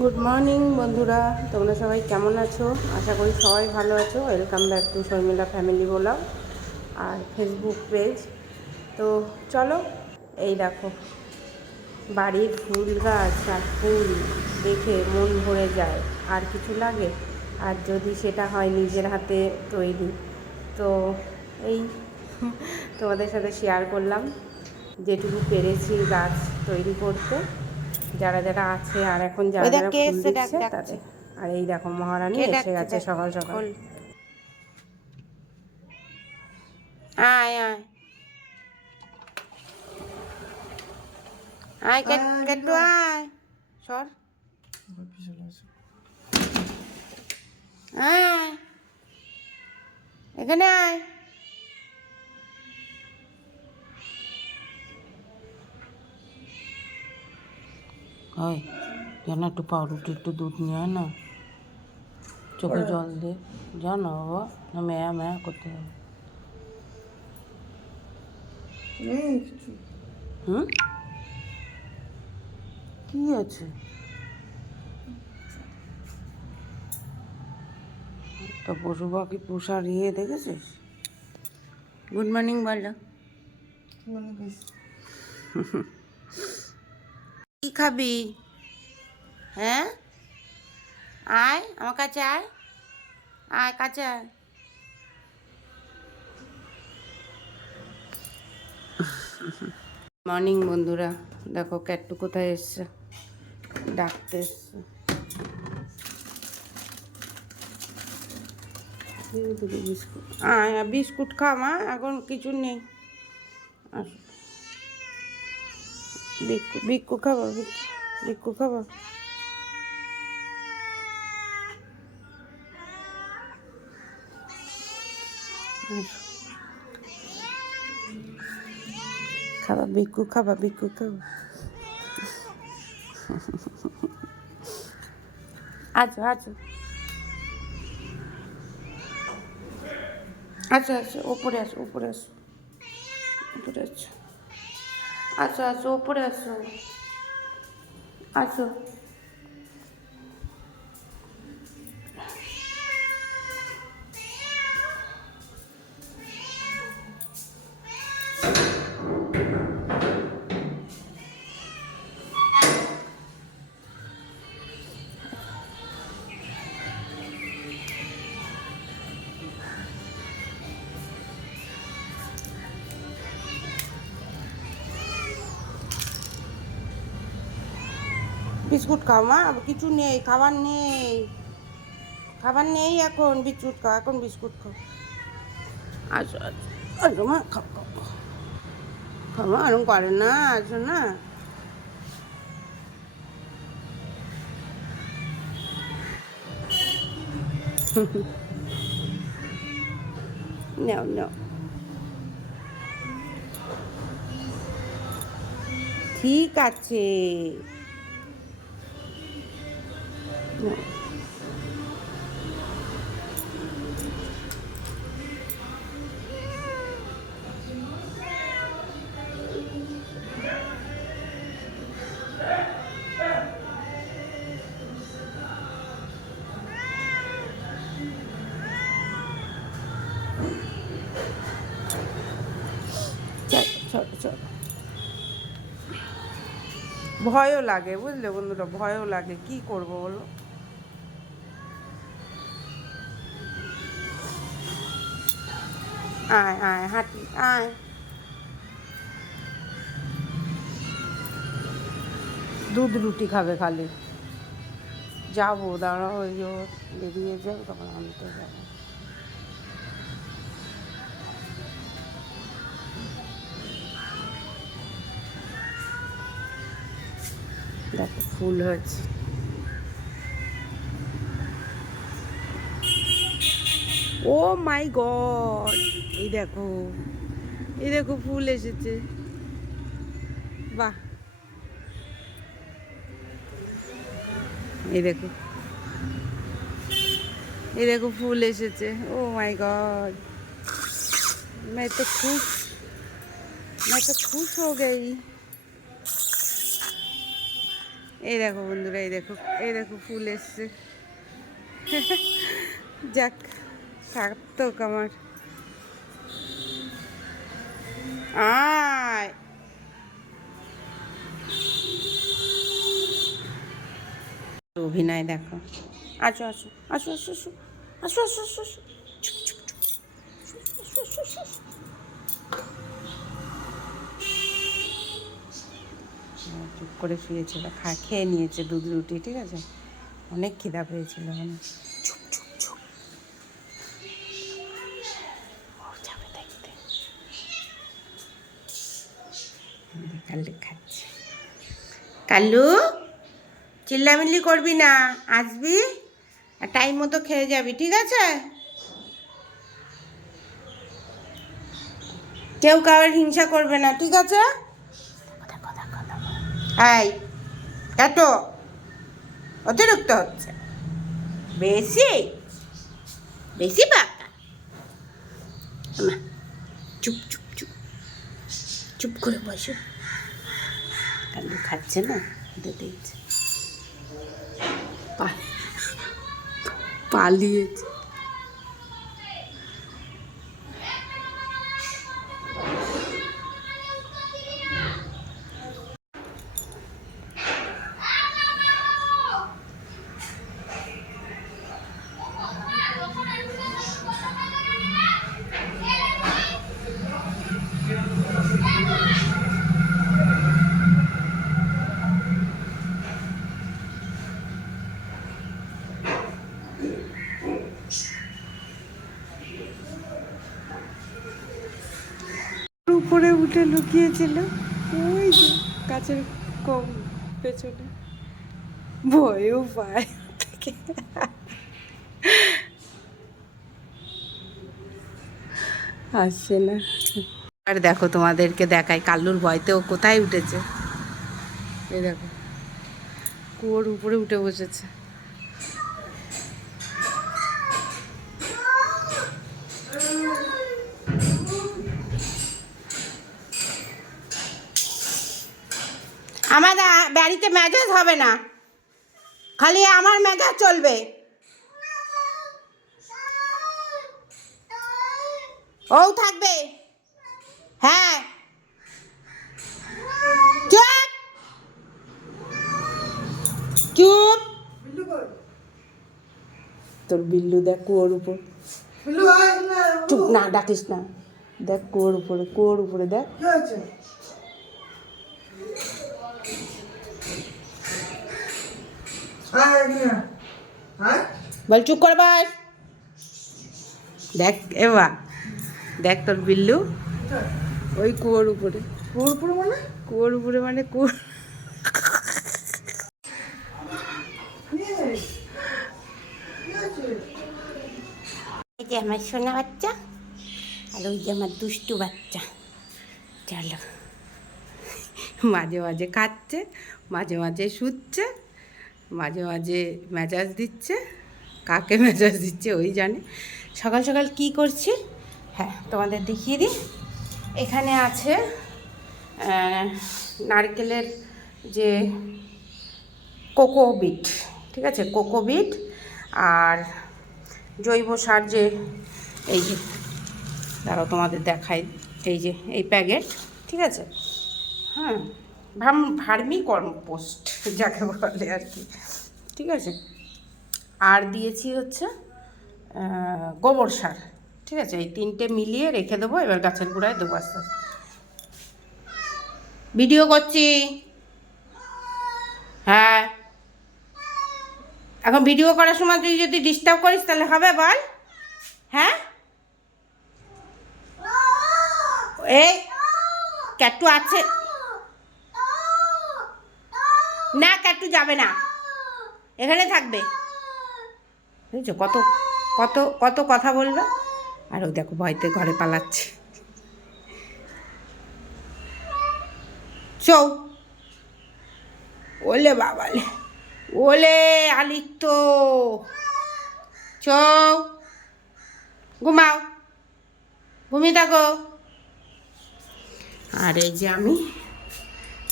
Good morning বন্ধুরা। তোমরা সবাই কেমন আছো? আশা করি সবাই ভালো আছো। Welcome back to Sharmila family বলাম আর ফেসবুক পেজ তো চলো, এই দেখো, বাড়ির ফুল গাছ আর ফুল দেখে মন ভরে যায়। আর কিছু লাগে? আর যদি সেটা হয় নিজের হাতে তৈরি। তো এই তোমাদের সাথে শেয়ার করলাম, যেটুকু পেরেছি গাছ তৈরি করতে। যারা যারা আছে আর এখন যারা যারা ফুল দিচ্ছে তাদের। আর এই দেখো মহারানী এসে গেছে সকাল সকাল। আয় আয়। আয় কেট- কেটু আয়। সর। আয়। এখানে আয়। হয়। যেন একটু পাউরুটি একটু দুধ নিয়ে আয় না। চোখে জল দে। যা না বাবা না মেয়া মেয়া করতে হবে। হুম? কি আছে? তা পশু পাখি পোষার ইয়ে দেখেছিস? গুড মর্নিং বলো। খাবি? হ্যাঁ? আয়, আমার কাছে আয়। আয়, কাছে আয়। মর্নিং বন্ধুরা। দেখো, ক্যাটটু কোথায় এসছে? ডাকতে এসছে। বিস্কুট। আয় বিস্কুট খা মা। এখন কিছু নেই। আসো। বিক্কু বিক্কু খাবা বিক্কু বিক্কু খাবা। আসো। খাবা বিক্কু খাবা বিক্কু খাবা। আচ্ছা আচ্ছা। আচ্ছা আচ্ছা ওপরে আসো ওপরে আসো। ওপরে আসো আসো উপরে আসো। আসো। বিস্কুট খাও, মা। কিছু নেই, খাবার নেই। খাবার নেই এখন, বিস্কুট খাও, এখন বিস্কুট খাও। আসো আসো মা, খাও খাও খাও। মা এরকম করে না, আসো না। নাও নাও। ঠিক আছে। ভয়ও লাগে বুঝলে বন্ধুরা? ভয়ও লাগে। কি করব বলো? আয় আয় হাঁটি আয় দুধ রুটি খাবে খালি। যাব দাঁড়াও ওই যে বেরিয়ে যাও তখন আনতে যাব। দেখো ফুল হয়েছে। ও মাই গড এই দেখো এই দেখো ফুল এসেছে বাহ এই দেখো এই দেখো ফুল এসেছে ও মাই गॉड मैं तो खुश मैं तो खुश हो गई এই দেখো বন্ধুরা এই দেখো এই দেখো ফুল এসছে যাক থাকতো আমার। আয়। অভিনয় দেখো। আসো আসো আসো আসো আসো আসো আসো আসো আসো। চুপ করে শুয়েছিল খা, খেয়ে নিয়েছে দুধ রুটি, ঠিক আছে? অনেক খিদা পেয়েছিল মানে চুপ চুপ চুপ ও যাবে দেখতে কাল্লু খাচ্ছে কাল্লু চিল্লামিল্লি করবি না, আসবি? আর টাইম মতো খেয়ে যাবি, ঠিক আছে? কেউ কারোর হিংসা করবে না, ঠিক আছে? এই এত অতিরিক্ত হচ্ছে। বেশি? বেশি পাকা? চুপ চুপ চুপ। চুপ করে বসো। কালু খাচ্ছে না? এটা দেখছে। পালিয়েছে। উপরে উঠে লুকিয়েছিল। ওই যে গাছের কম পেছনে। ভয়ও পায় থেকে আসছে না। আর দেখো তোমাদেরকে দেখাই, কাল্লুর ভয়তেও কোথায় উঠেছে? এই দেখো, কুয়োর উপরে উঠে বসেছে। আমাদের বাড়িতে মেজাজ হবে না। খালি আমার মেজাজ চলবে। ও থাকবে। হ্যাঁ। চুপ। চুপ। তোর বিল্লু দেখ কুয়োর উপর। চুপ না ডাকিস না। দেখ কুয়োর উপরে কুয়োর উপরে দেখ। বল চুপ করে বাস। দেখ এবার দেখ তোর বিল্লু। ওই কুয়োর উপরে। কুয়োর উপরে মানে? কুয়োর উপরে মানে কুয়োর এই যে আমার সোনা বাচ্চা আর ওই যে আমার দুষ্টু বাচ্চা। চলো। মাঝে মাঝে খাচ্ছে মাঝে মাঝে শুচ্ছে। মাঝে মাঝে মেজাজ দিচ্ছে, কাকে মেজাজ দিচ্ছে ওই জানে। সকাল সকাল কি করছি? হ্যাঁ তোমাদের দেখিয়ে দিই। এখানে আছে নারকেলের যে কোকোবিট ঠিক আছে? কোকোবিট আর জৈব সার যে এই যে, দাঁড়াও তোমাদের দেখাই, এই যে, এই প্যাকেট, ঠিক আছে? হ্যাঁ। ভাম ভার্মি কম্পোস্ট, যাকে বলে আর কি। ঠিক আছে? আর দিয়েছি হচ্ছে গোবর সার। ঠিক আছে? এই তিনটে মিলিয়ে রেখে দেবো, এবার গাছের গোড়ায় দেবো আস্তে আস্তে। ভিডিও করছি। হ্যাঁ। এখন ভিডিও করার সময় তুই যদি ডিস্টার্ব করিস, তাহলে হবে বল। হ্যাঁ? এই ক্যাটু আছে। না ক্যাটু যাবে না। এখানে থাকবে। বুঝছ? কত কত কত কথা বলবে? আর ও দেখো, ভয়তে ঘরে পালাচ্ছে। চৌ। ওলে বাবালে, ওলে আলিত্য। চৌ। ঘুমাও। ঘুমিয়ে থাকো। আর এই যে আমি,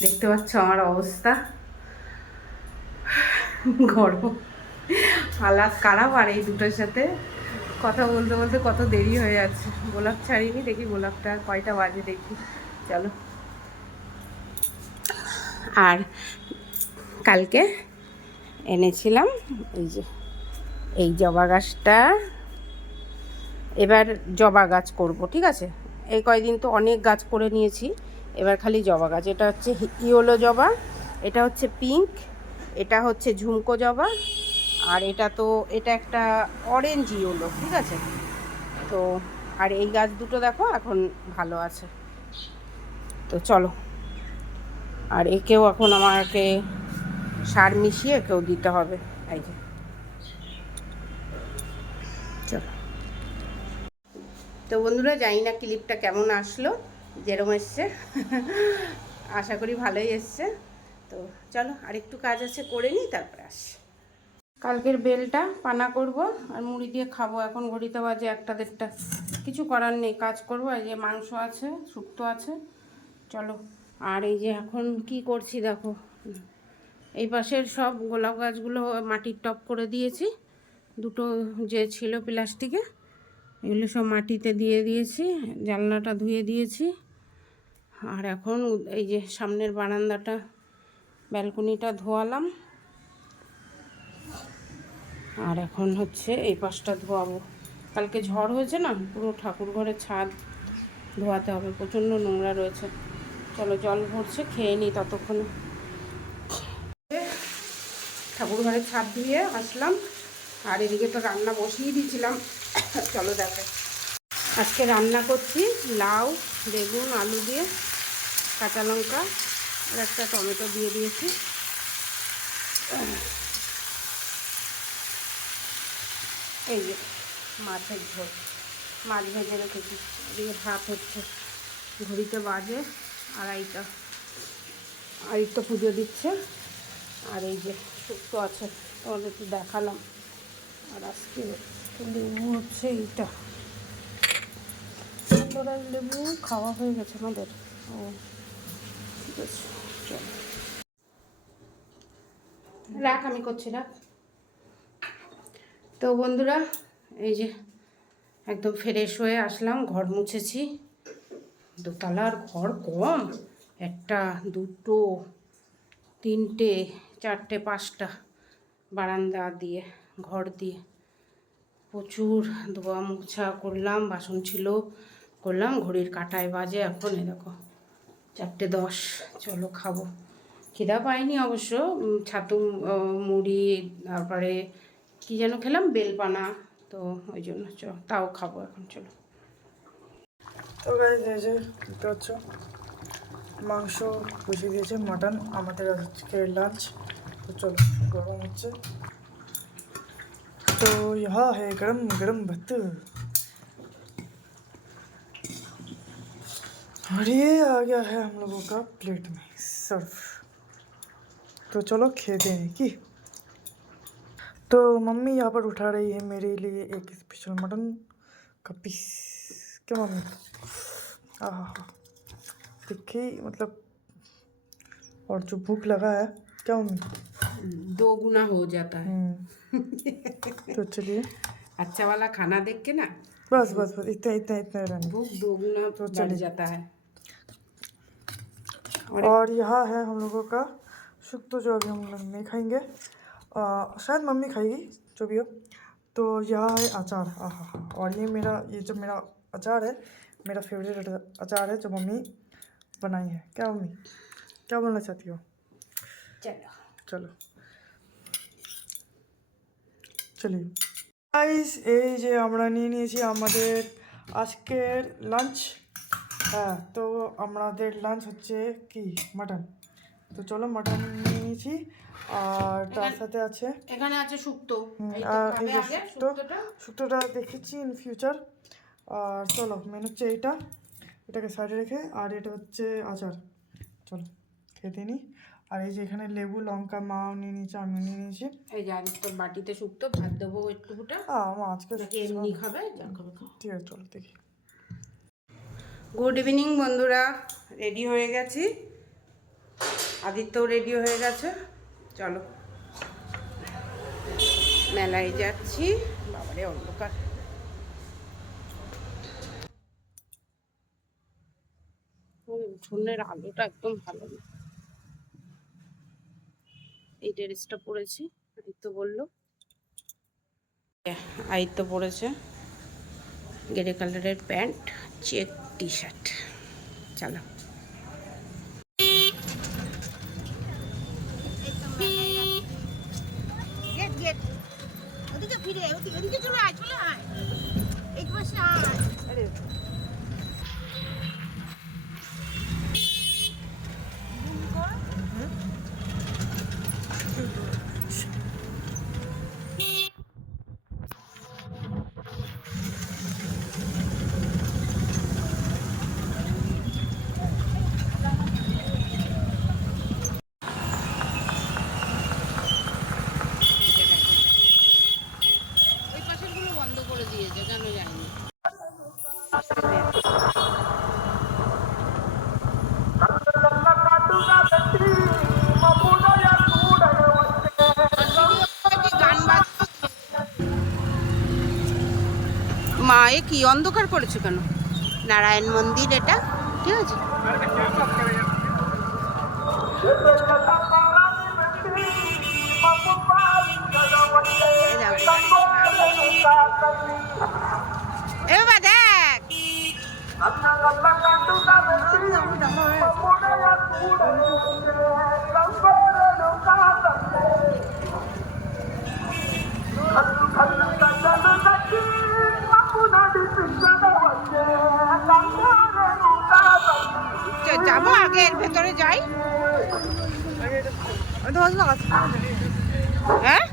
দেখতে পাচ্ছ আমার অবস্থা। গরম হালাত খারাপ আর এই দুটোর সাথে কথা বলতে বলতে কত দেরি হয়ে যাচ্ছে। গোলাপ ছাড়িনি দেখি, গোলাপটা কয়টা বাজে দেখি। চলো। আর কালকে এনেছিলাম এই যে, এই জবা গাছটা। এবার জবা গাছ করব, ঠিক আছে? এই কয়দিন তো অনেক গাছ করে নিয়েছি। এবার খালি জবা গাছ, এটা হচ্ছে ইয়োলো জবা, এটা হচ্ছে পিঙ্ক এটা হচ্ছে ঝুমকো জবা, আর এটা তো, এটা একটা অরেঞ্জ ইয়োলো ঠিক আছে? তো, আর এই গাছ দুটো দেখো, এখন ভালো আছে। তো চলো, আর একেও এখন আমাকে সার মিশিয়ে একেও দিতে হবে, এই যে। চলো। তো বন্ধুরা, জানি না ক্লিপটা কেমন আসলো যেরকম এসছে। আশা করি ভালোই এসছে। তো চলো আরেকটু কাজ আছে, করে নিই, তারপরে আসি কালকের বেলটা পানা করব আর মুড়ি দিয়ে খাব। এখন ঘড়িতে বাজে একটা দেড়টা। কিছু করার নেই, কাজ করব। এই যে মাংস আছে, শুক্তো আছে। চলো, আর এই যে এখন কি করছি দেখো। এই পাশের সব গোলাপ গাছগুলো মাটির টপ করে দিয়েছি। দুটো যে ছিল প্লাস্টিকে, এগুলো সব মাটিতে দিয়ে দিয়েছি, জানলাটা ধুয়ে দিয়েছি। আর এখন এই যে সামনের বারান্দাটা ব্যালকনিটা ধোয়ালাম। আর এখন হচ্ছে এই পাশটা ধোয়াবো। কালকে ঝড় হয়েছে না, পুরো ঠাকুর ঘরের ছাদ ধোয়াতে হবে, প্রচণ্ড নোংরা রয়েছে। চলো জল ভরছে, খেয়ে নিই ততক্ষণে। ঠাকুর ঘরের ছাদ ধুয়ে আসলাম, আর এদিকে তো রান্না বসিয়ে দিয়েছিলাম। চলো দেখে আজকে রান্না করছি লাউ, বেগুন, আলু দিয়ে কাঁচা লঙ্কা আর একটা টমেটো দিয়ে দিয়েছি। এই যে মাছের ঝোল, মাছ ভেজে রেখেছি। এদিকে ভাত হচ্ছে, ঘড়িতে বাজে আড়াইটা। আড়াইটা পুজো দিচ্ছে, আর এই যে শুক্তো আছে তোমাদের একটু দেখালাম। আর আজকে লেবু হচ্ছে এইটা। লেবু খাওয়া হয়ে গেছে আমাদের। ও, ঠিক আছে। রাখ, আমি করছি, রাখ। তো বন্ধুরা, এই যে একদম ফ্রেশ হয়ে আসলাম, ঘর মুছেছি। দোতলার ঘর কম, একটা, দুটো, তিনটে, চারটে, পাঁচটা বারান্দা দিয়ে, ঘর দিয়ে। প্রচুর ধোয়া মোছা করলাম, বাসন ছিল করলাম, ঘড়ির কাটায় বাজে, এখন এ দেখো। চারটে দশ। চলো খাব। খিদা পাইনি অবশ্য ছাতু মুড়ি, তারপরে কী যেন খেলাম, বেলপানা। তো ওই জন্য চলো তাও খাব এখন, চলো। তো যে মাংস বসে দিয়েছে মাটন আমাদের আজকে লাঞ্চ তো চলো, গরম হচ্ছে। তো, ইহা হ্যাঁ গরম গরম ভাত। और ये आ गया है हम लोगों का प्लेट में सर्व तो चलो खेते हैं कि। तो मम्मी यहाँ पर उठा रही है मेरे लिए एक स्पेशल मटन का पीस क्या मम्मी? आहा देखिए मतलब और जो भूख लगा है क्या मम्मी? दो गुना हो जाता है। हम्म, तो चलिए। अच्छा वाला खाना देख के ना? बस बस बस इतना इतना इतना रहने। भूख दो गुना तो चलिए। जाता है। और यहाँ है हम लोगों का शुक्तो जो अभी हम लोग नहीं खाएंगे आ, शायद मम्मी खाएगी जो भी हो तो यहाँ है अचार आहा और ये मेरा ये जो मेरा अचार है मेरा फेवरेट अचार है जो मम्मी बनाई है क्या मम्मी क्या बोलना चाहती हो चलो চলো চলি গাইস এই যে আমরা নিয়ে নিয়েছি আমাদের আজকের লাঞ্চ হ্যাঁ তো আমাদের লাঞ্চ হচ্ছে কি? মাটন তো চলো মাটন নিয়ে নিয়েছি আর তার সাথে আছে এখানে আছে শুক্তো। আর এই যে শুক্তো। শুক্তোটা। দেখেছি ইন ফিউচার আর চলো মেন হচ্ছে এইটা এটাকে সাইডে রেখে আর এটা হচ্ছে আচার। চলো খেতে নিই আর এই যে এখানে লেবু লঙ্কা মাও নিয়ে নিয়েছে আমিও নিয়ে নিয়েছি। এই যে আরেকটা বাটিতে শুক্তো ভাত দেবো একটুকুটা। আহ, আমার আজকে এমনি খাবে? ঠিক আছে চলো দেখি। গুড ইভিনিং বন্ধুরা। রেডি হয়ে গেছি। আদিত্যও রেডি হয়ে গেছে। চলো। মেলায় যাচ্ছি। বাবারে অন্ধকার। উঠোনের আলোটা একদম ভালো না। এই ড্রেসটা পরেছি তো বলল। আইত তো পরেছে গেরে কালারের প্যান্ট চেক টি শার্ট চলো। কি অন্ধকার করেছ কেন? নারায়ণ মন্দির এটা ঠিক আছে? দেখো। যাব আগে এর ভেতরে যাই। হ্যাঁ?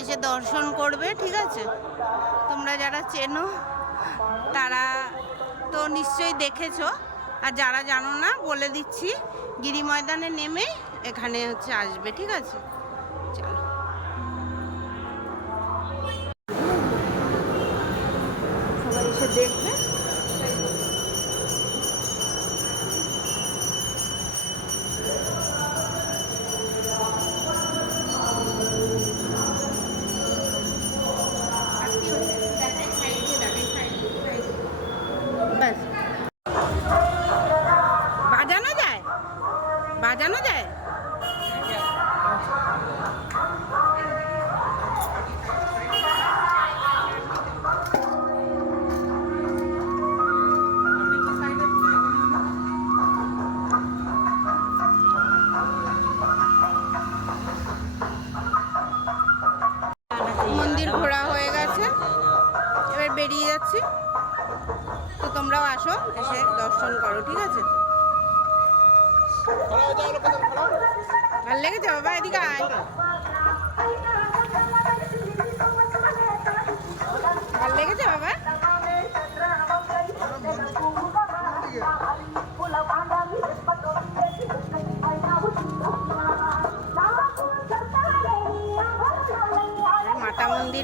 এসে দর্শন করবে, ঠিক আছে? তোমরা যারা চেনো, তারা তো নিশ্চয়ই দেখেছ। আর যারা জানো না, বলে দিচ্ছি, গিরি ময়দানে নেমে এখানে হচ্ছে আসবে, ঠিক আছে? চলো। এসে দেখবে।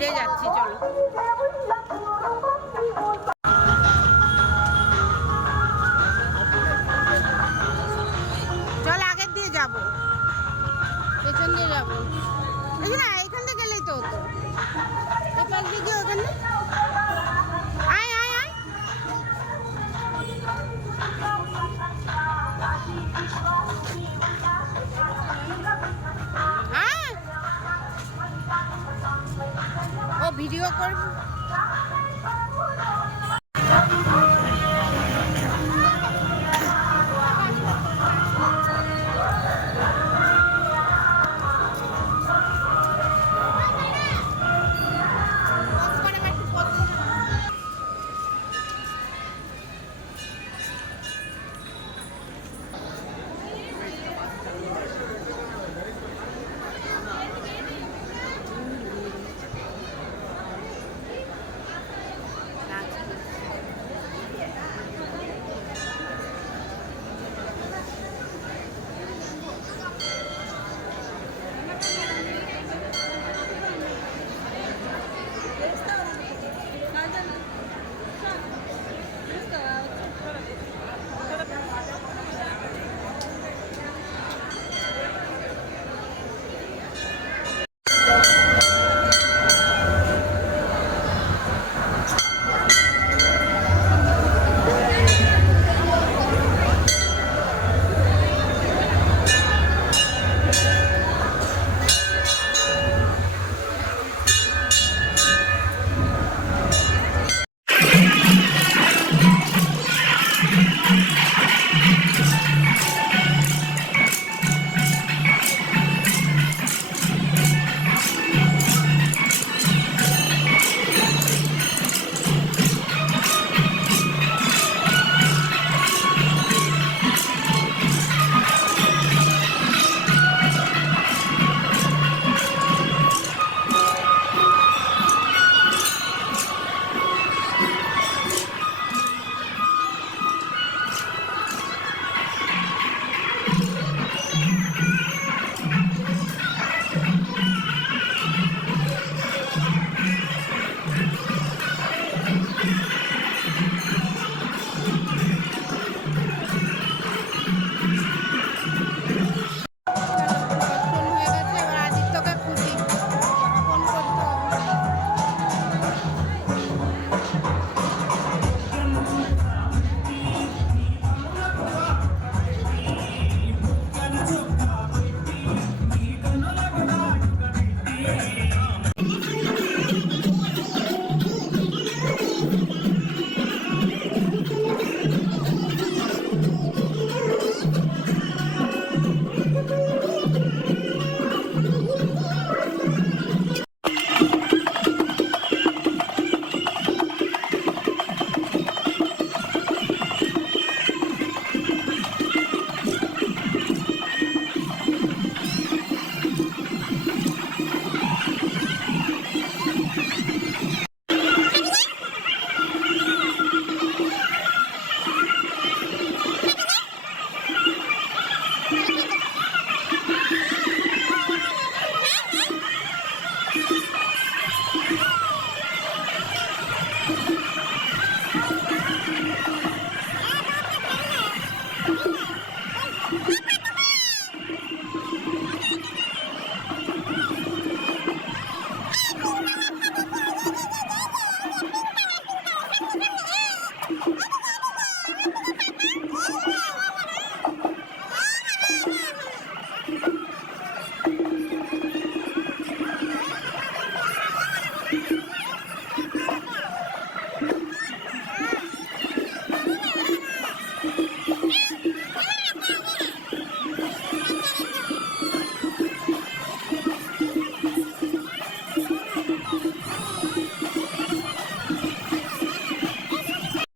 মন্দিরে যাচ্ছি চলো। চল আগের দিয়ে যাব। পেছন দিয়ে যাব। না এখান থেকে গেলেই তো হতো। ওই পাশ দিকে ওখানে ভিডিও করবে।